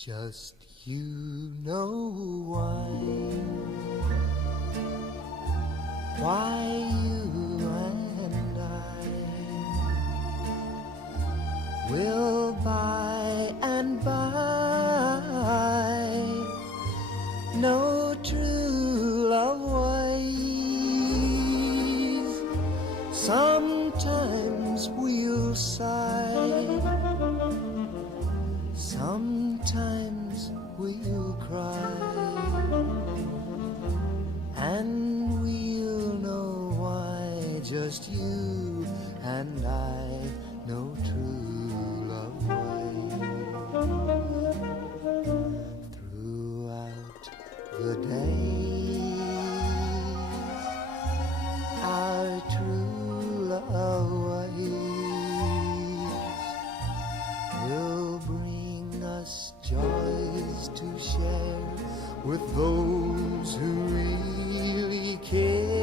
Just you know why you and I will by and by know true love ways. Sometimes we'll sigh, sometimes we'll cry, and we'll know why just you and I know true love ways. Throughout the days, our true love ways will bring us joys to share with those who really care.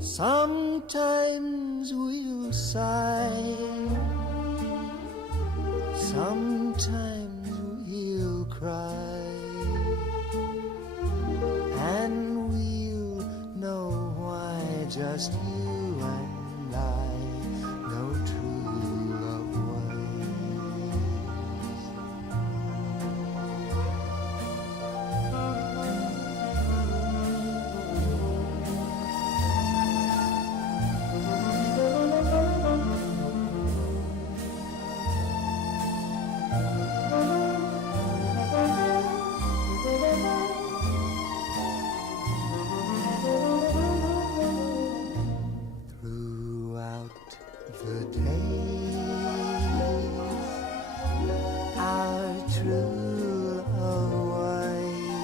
Sometimes we'll sigh, sometimes we'll cry, and we'll know why just you and I know true love throughout the days. Our true love ways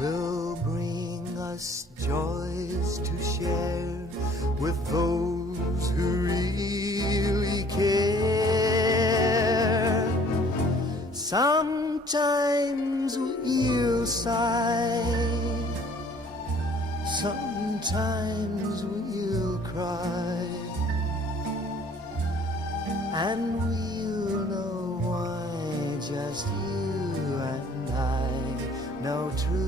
will bring us joys to share with those who really care. Sometimes we'll sigh, sometimes we'll cry, and we'll know why just you and I know true